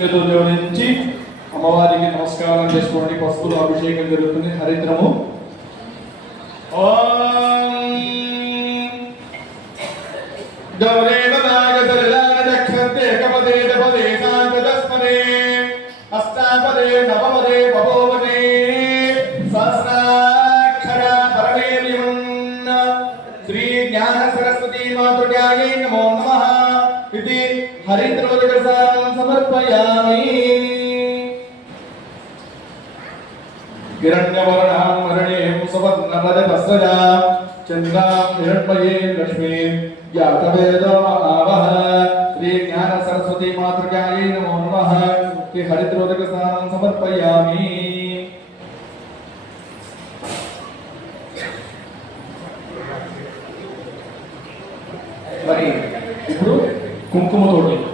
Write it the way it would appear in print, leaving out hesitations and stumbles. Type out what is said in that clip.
చేతులు జోడించి అమ్మవారికి నమస్కారం చేసుకోండి. పసుపులో అభిషేకం జరుగుతుంది. హరిద్రము అష్టాపదే నవమదే భవోవదే సహస్రాక్షర పరమేర్యం శ్రీ జ్ఞాన సరస్వతి మాతృకాయై నమో నమః ఇది హరిద్రోదకసారం సమర్పయామి. హిరణ్యవర్ణాం వర్ణేం సువర్ణరజతస్రజాం చంద్రాం హిరణ్మయీం లక్ష్మీం జాతవేదో ఆవహ శ్రీ జ్ఞాన సరస్వతి మాతృకాయై నమో నమః ఇది హరిద్రోదకసారం సమర్పయామి. మరి ఇప్పుడు కుంకుమతోటి